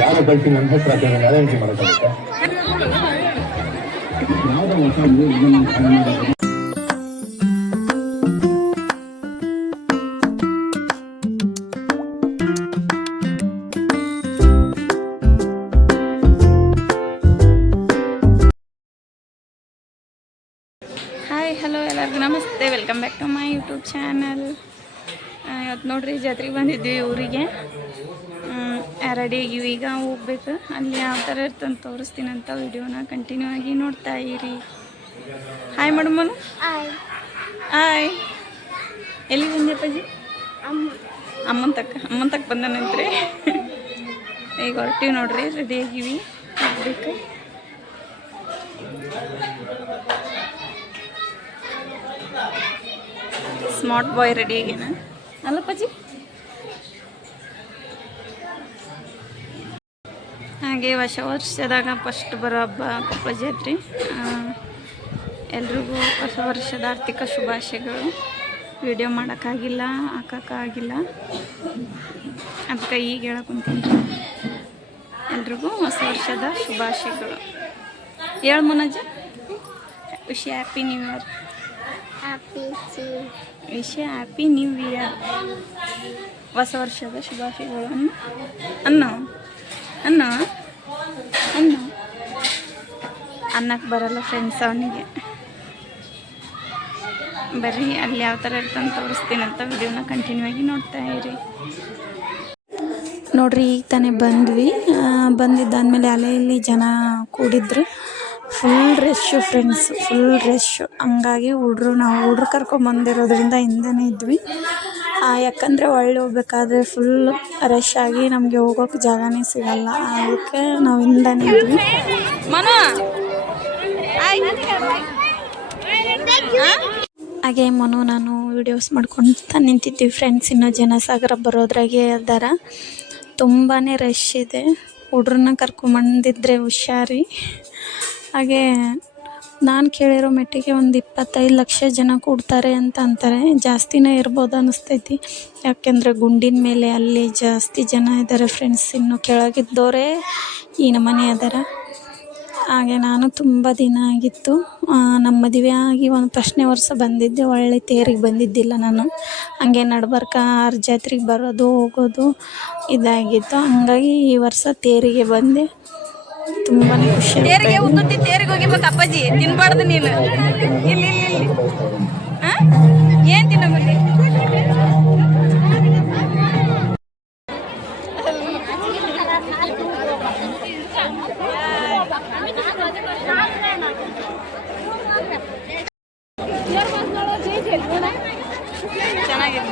ಯಾರ ಕಳ್ತೀನಿ ನನ್ನ ಹೆಸರು ಹಾಕಿದ್ರೆ ಯಾರ ಎಂಟ್ರಿ ಮಾಡೋಕ್ಕಾಗುತ್ತೆ? ಯಾವುದೋ ಹೊಸ ಹಾಯ್ ಹಲೋ ಎಲ್ಲರಿಗೂ ನಮಸ್ತೆ, welcome back to my YouTube channel. ಇವತ್ತು ನೋಡ್ರಿ ಜಾತ್ರೆಗೆ ಬಂದಿದ್ವಿ ಊರಿಗೆ. ರೆಡಿ ಆಗಿವಿ, ಈಗ ಹೋಗ್ಬೇಕು. ಅಲ್ಲಿ ಯಾವ ಥರ ಇರ್ತಂತ ತೋರಿಸ್ತೀನಂತ ವಿಡಿಯೋನ ಕಂಟಿನ್ಯೂ ಆಗಿ ನೋಡ್ತಾ ಇರಿ. ಹಾಯ್ ಮೇಡಮನು. ಹಾಯ್. ಎಲ್ಲಿಗೆ ಬಂದೆ ಅಪ್ಪಾಜಿ? ಅಮ್ಮನ ತಕ್ಕ ಬಂದನಂತ್ರಿ. ಈಗ ಹೊರಟಿವಿ ನೋಡ್ರಿ, ರೆಡಿ ಆಗಿವಿ, ಹೋಗ್ಬೇಕು. ಸ್ಮಾರ್ಟ್ ಬಾಯ್ ರೆಡಿ ಆಗೇನ ಅಲ್ಲಪ್ಪಾಜಿ? ಹಾಗೆ ವರ್ಷದಾಗ ಫಸ್ಟ್ ಬರೋ ಹಬ್ಬ ಕೊಪ್ಪಳ ಜಾತ್ರೆ. ಎಲ್ರಿಗೂ ಹೊಸ ವರ್ಷದ ಆರ್ಥಿಕ ಶುಭಾಶಯಗಳು. ವಿಡಿಯೋ ಮಾಡೋಕ್ಕಾಗಿಲ್ಲ, ಹಾಕೋಕ್ಕಾಗಿಲ್ಲ, ಅದಕ್ಕೆ ಈಗ ಹೇಳಕ್ಕಂತೀನಿ. ಎಲ್ರಿಗೂ ಹೊಸ ವರ್ಷದ ಶುಭಾಶಯಗಳು. ಹೇಳು ಮುನಜ್ಜ. Wish happy new year. Wish happy new year. ಹೊಸ ವರ್ಷದ ಶುಭಾಶಯಗಳು ಅನ್ನು ಅನ್ನಕ್ಕೆ ಬರಲ್ಲ ಫ್ರೆಂಡ್ಸ್ ಅವನಿಗೆ. ಬರ್ರಿ, ಅಲ್ಲಿ ಯಾವ ಥರ ಇರ್ತಂತ ತೋರಿಸ್ತೀನಂತ ವಿಡಿಯೋನ ಕಂಟಿನ್ಯೂ ಆಗಿ ನೋಡ್ತಾ ಇರಿ. ನೋಡ್ರಿ, ಈಗ ತಾನೇ ಬಂದ್ವಿ. ಬಂದಿದ್ದಾದಮೇಲೆ ಅಲೆಯಲ್ಲಿ ಜನ ಕೂಡಿದ್ರು. Full rush friends, full rush. ಹಂಗಾಗಿ ನಾವು ಹುಡ್ರು ಕರ್ಕೊಂಬಂದಿರೋದ್ರಿಂದ ಹಿಂದೆನೇ ಇದ್ವಿ. ಯಾಕಂದರೆ ಒಳ್ಳೆ ಹೋಗ್ಬೇಕಾದ್ರೆ ಫುಲ್ ರಶ್ ಆಗಿ ನಮಗೆ ಹೋಗೋಕೆ ಜಾಗನೇ ಸಿಗಲ್ಲ. ಅದಕ್ಕೆ ನಾವು ಹಿಂದೆನೇ ಇದ್ವಿ. ಹಾಗೆ ನಾನು ವೀಡಿಯೋಸ್ ಮಾಡ್ಕೊತ ನಿಂತಿದ್ದೀವಿ ಫ್ರೆಂಡ್ಸ್. ಇನ್ನೂ ಜನ ಸಾಗರ ಬರೋದ್ರಾಗೆ ಅದಾರ. ತುಂಬಾ ರಶ್ ಇದೆ. ಹುಡ್ರನ್ನ ಕರ್ಕೊಂಬಂದಿದ್ರೆ ಹುಷಾರಿ. ಹಾಗೆ ನಾನು ಕೇಳಿರೋ ಮಟ್ಟಿಗೆ ಒಂದು 25 ಲಕ್ಷ ಜನ ಕೂಡ್ತಾರೆ ಅಂತ ಅಂತಾರೆ. ಜಾಸ್ತಿನೇ ಇರ್ಬೋದು ಅನ್ನಿಸ್ತೈತಿ. ಯಾಕೆಂದರೆ ಗುಂಡಿನ ಮೇಲೆ ಅಲ್ಲಿ ಜಾಸ್ತಿ ಜನ ಇದ್ದಾರೆ ಫ್ರೆಂಡ್ಸ್. ಇನ್ನು ಕೆಳಗಿದ್ದವರೇ ಈ ನಮನೆ ಅದಾರ. ಹಾಗೆ ನಾನು ತುಂಬ ದಿನ ಆಗಿತ್ತು ನಮ್ಮ ಮದುವೆ ಆಗಿ ಒಂದು ಫಸ್ಟ್ನೇ ವರ್ಷ ಬಂದಿದ್ದೆ. ಒಳ್ಳೆ ತೇರಿಗೆ ಬಂದಿದ್ದಿಲ್ಲ ನಾನು. ಹಾಗೆ ನಡ್ಬರ್ಕ ಜಾತ್ರೆಗೆ ಬರೋದು ಹೋಗೋದು ಇದಾಗಿತ್ತು. ಹಂಗಾಗಿ ಈ ವರ್ಷ ತೇರಿಗೆ ಬಂದೆ. ತುಂಬಾ ಖುಷಿ. ತೇರಿಗೆ ಹೋಗಿಬೇಕು ಅಪ್ಪಾಜಿ, ತಿನ್ಬಾರ್ದು ನೀನು. ಇಲ್ಲಿ ಏನು ತಿನ್ನಬಲ್ಲಿ? ಚೆನ್ನಾಗಿದೆ.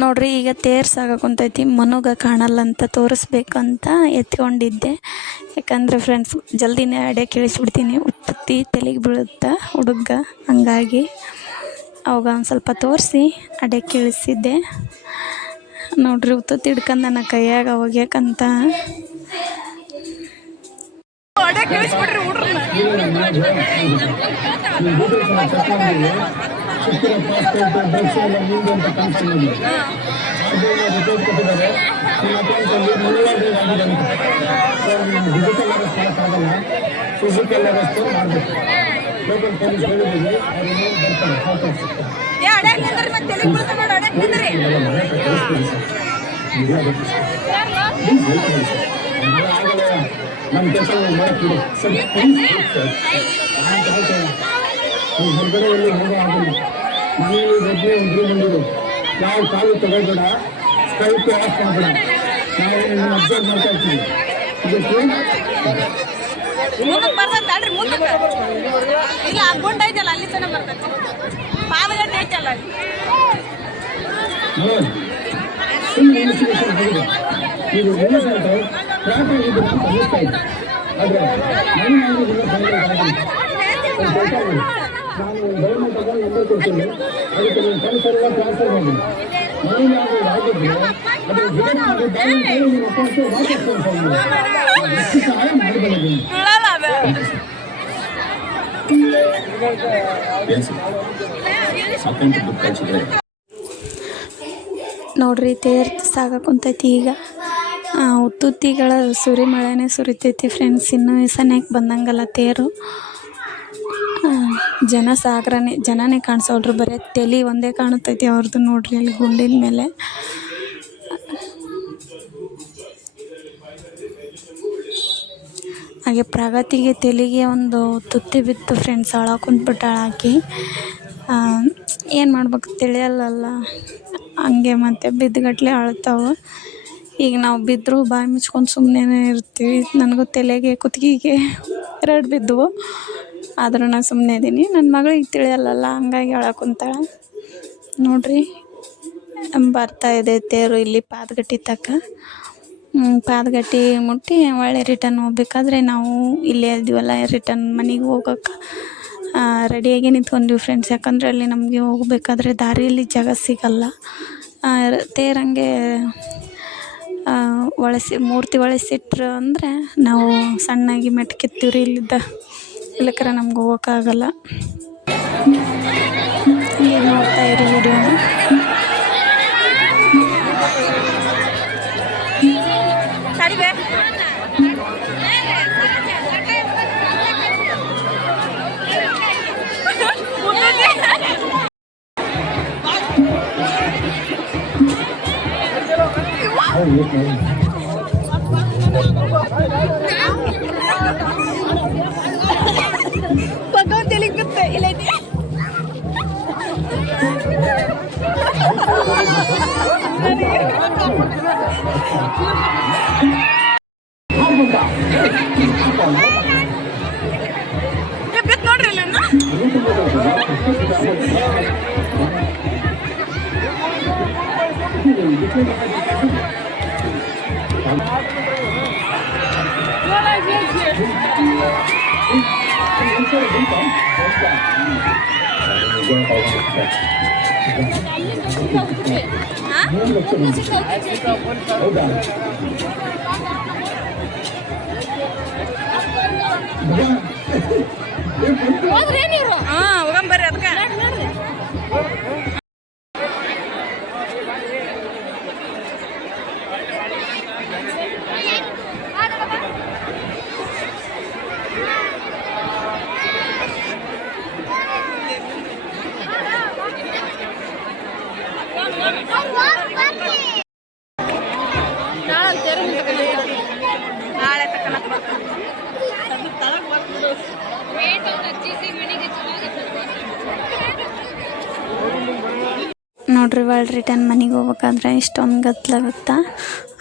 ನೋಡ್ರಿ, ಈಗ ತೇರು ಸಾಗಕೊಂತೈತಿ. ಮನುಗ ಕಾಣಲ್ಲ ಅಂತ ತೋರಿಸ್ಬೇಕಂತ ಎತ್ಕೊಂಡಿದ್ದೆ. ಯಾಕಂದರೆ ಫ್ರೆಂಡ್ಸ್ ಜಲ್ದಿನೇ ಅಡೆ ಕೇಳಿಸ್ಬಿಡ್ತೀನಿ. ಉತ್ತತ್ತಿ ತಲೆಗೆ ಬೀಳುತ್ತಾ ಹುಡುಗ. ಹಂಗಾಗಿ ಅವಾಗ ಒಂದು ಸ್ವಲ್ಪ ತೋರಿಸಿ ಅಡೆ ಕೇಳಿಸಿದ್ದೆ. ನೋಡ್ರಿ, ಉತ್ತತ್ತಿ ಹಿಡ್ಕೊಂಡು ನನ್ನ ಕೈಯಾಗ ಒಗ್ಯಾಕಂತ. ಅಡೆ ಕೇಳಿಸ್ಬಿಡ್ರಿ ಹುಡ್ರನ್ನ. ನಮ್ಮ ಕೆಲಸ ಮಾಡ್ತೀವಿ. ಹೊರಗಡೆ ಎಲ್ಲಿ ಹೋಗೋ ಆಗಿಲ್ಲ. ಮನೆಯಲ್ಲಿ ಗದ್ದೆ ಇಂಪ್ರೂವ್ ಬಂದಿದ್ದು. ಯಾವ ಕಾಲು ತಗೋಬೇಡ, ಸ್ಕೈಪ್ ಆಫ್ ಮಾಡಬೇಡ. ನಾವು ಅಬ್ಸರ್ವ್ ಮಾಡ್ತಾ ಇರ್ತೀವಿ. ಇದಕ್ಕೆ ಮುಂದಕ್ಕೆ ಬರ್ತೈತೆ ತಡ್ರಿ ಮುಂದಕ್ಕೆ ಇಲ್ಲ ಗುಂಡ ಐತಲ್ಲ ಅಲ್ಲಿ ತನಕ ಬರ್ತೈತೆ ಪಾದಗಟ್ಟೆ ಐತಲ್ಲ ಅಲ್ಲಿ ಸುಮ್ಮನೆ ಇನ್ಸ್ಟಿಟ್ಯೂಷನ್ ಹೋಗಿದೆ ನೀವು ರಿಸಲ್ಟ್ ಟ್ರ್ಯಾಕ್ ಆಗಿದ್ದು ಅಂತ ಹೇಳ್ತಾ ಇದ್ದೆ ಆದರೆ ನನ್ನ ಆಗಿದ್ದು ನಾನು ಗೌರ್ಮೆಂಟ್ ಅಕೌಂಟ್ ನಂಬರ್ ಕೊಡ್ತೀನಿ ಅದಕ್ಕೆ ನೀವು ಕಳಿಸಲ್ಲ ಟ್ರಾನ್ಸ್ಫರ್ ಮಾಡಿ ಮನೇಲಿ ಯಾವುದು ಆಗಿದ್ರೆ ಅದು ಜಿಲ್ಲೆ ಬ್ಯಾಂಕ್ ನಿಮ್ಮ ಅಕೌಂಟ್ಗೆ ವಾಪಸ್ ಕೊಡ್ತೀನಿ ಸಹಾಯ ಮಾಡಬಲ್ಲಿದ್ದೀನಿ ನೋಡ್ರಿ ತೇರು ಸಾಗಕ್ಕುಂತೈತಿ ಈಗ ಉತ್ತುತ್ತಿಗಳ ಸುರಿ ಮಳೆನೇ ಸುರಿತೈತಿ ಫ್ರೆಂಡ್ಸ್. ಇನ್ನೂ ಸನ್ಯಾಕೆ ಬಂದಂಗಲ್ಲ ತೇರು. ಜನನೇ ಕಾಣಿಸೋಲ್ರು, ಬರೀ ತಲೆ ಒಂದೇ ಕಾಣುತ್ತೈತಿ ಅವ್ರದ್ದು. ನೋಡ್ರಿ ಅಲ್ಲಿ ಗುಂಡಿನ ಮೇಲೆ ಹಾಗೆ ಪ್ರಗತಿಗೆ ತೆಲಿಗೆ ಒಂದು ತುತ್ತಿ ಬಿತ್ತು ಫ್ರೆಂಡ್ಸ್. ಕುಂತ್ಬಿಟ್ಟಾಳ ಆಕಿ. ಏನು ಮಾಡ್ಬೇಕು ತಿಳಿಯಲ್ಲಲ್ಲ, ಹಂಗೆ ಮತ್ತೆ ಬಿದ್ದುಗಟ್ಲೆ ಅಳ್ತಾವೆ. ಈಗ ನಾವು ಬಿದ್ದರೂ ಬಾಯಿ ಮುಚ್ಕೊಂಡು ಸುಮ್ಮನೆ ಇರ್ತೀವಿ. ನನಗೂ ತಲೆಗೆ ಕುತ್ತಿಗೆಗೆ 2 ಬಿದ್ದವು, ಆದರೂ ನಾನು ಸುಮ್ಮನೆ ಇದ್ದೀನಿ. ನನ್ನ ಮಗಳಿಗೆ ತಿಳಿಯಲ್ಲಲ್ಲ, ಹಂಗಾಗಿ ಅಳಕುಂತಾಳೆ. ನೋಡ್ರಿ ಬರ್ತಾಯಿದೆ ತೇರು ಇಲ್ಲಿ ಪಾದಗಟ್ಟಿ ತಕ್ಕ. ಪಾದಗಟ್ಟಿ ಮುಟ್ಟಿ ಒಳ್ಳೆ ರಿಟರ್ನ್ ಹೋಗ್ಬೇಕಾದ್ರೆ ನಾವು ಇಲ್ಲೇ ಇದ್ದೀವಲ್ಲ, ರಿಟರ್ನ್ ಮನೆಗೆ ಹೋಗೋಕೆ ರೆಡಿಯಾಗಿ ನಿಂತ್ಕೊಂಡ್ವಿ ಫ್ರೆಂಡ್ಸ್. ಯಾಕಂದರೆ ಅಲ್ಲಿ ನಮಗೆ ಹೋಗ್ಬೇಕಾದ್ರೆ ದಾರಿಯಲ್ಲಿ ಜಾಗ ಸಿಗಲ್ಲ. ತೇರಂಗೆ ಮೂರ್ತಿ ಒಳಸಿಟ್ರು ಅಂದರೆ ನಾವು ಸಣ್ಣಾಗಿ ಮೆಟ್ಕಿತ್ತೀವಿ ರೀ ಇಲ್ಲಿದ್ದ, ಇಲ್ಲಕ್ರೆ ನಮ್ಗೆ ಹೋಗೋಕ್ಕಾಗಲ್ಲ. ಈಗ ನೋಡ್ತಾ ಇರಿ ವಿಡಿಯೋನ. ಹೋಗಂಬರ್ರಿ ಅದಕ್ಕೆ. ನೋಡ್ರಿ ರಿಟರ್ನ್ ಮನೆಗೆ ಹೋಗ್ಬೇಕಾದ್ರೆ ಇಷ್ಟೊಂದು ಗದ್ದಲಾಗುತ್ತಾ.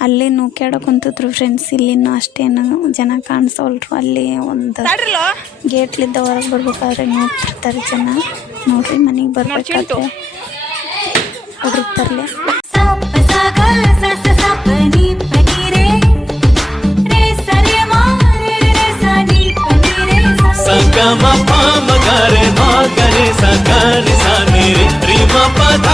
ಅಲ್ಲಿ ನೂಕ್ಯಾಡೋ ಕುಂತಿದ್ರು ಫ್ರೆಂಡ್ಸ್. ಇಲ್ಲಿನೂ ಅಷ್ಟೇನು ಜನ ಕಾಣಿಸೋಲ್ರು. ಅಲ್ಲಿ ಒಂದು ಗೇಟ್ಲಿದ್ದ ಹೊರಗೆ ಬರ್ಬೇಕಾದ್ರೆ ನೋಡ್ತಿರ್ತಾರೆ ಜನ. ನೋಡ್ರಿ ಮನೆಗೆ ಬರ್ಬೇಕಾದ್ರೆ ಹುಡುಗ ತರಲೆ ಗ ಮ ಪ ಮ ಗ ರೆ ಮ ಗ ರೆ ಸ ಗ ರೆ ಸ ನಿ ರೆ ರಿ ಮ ಪ ಧ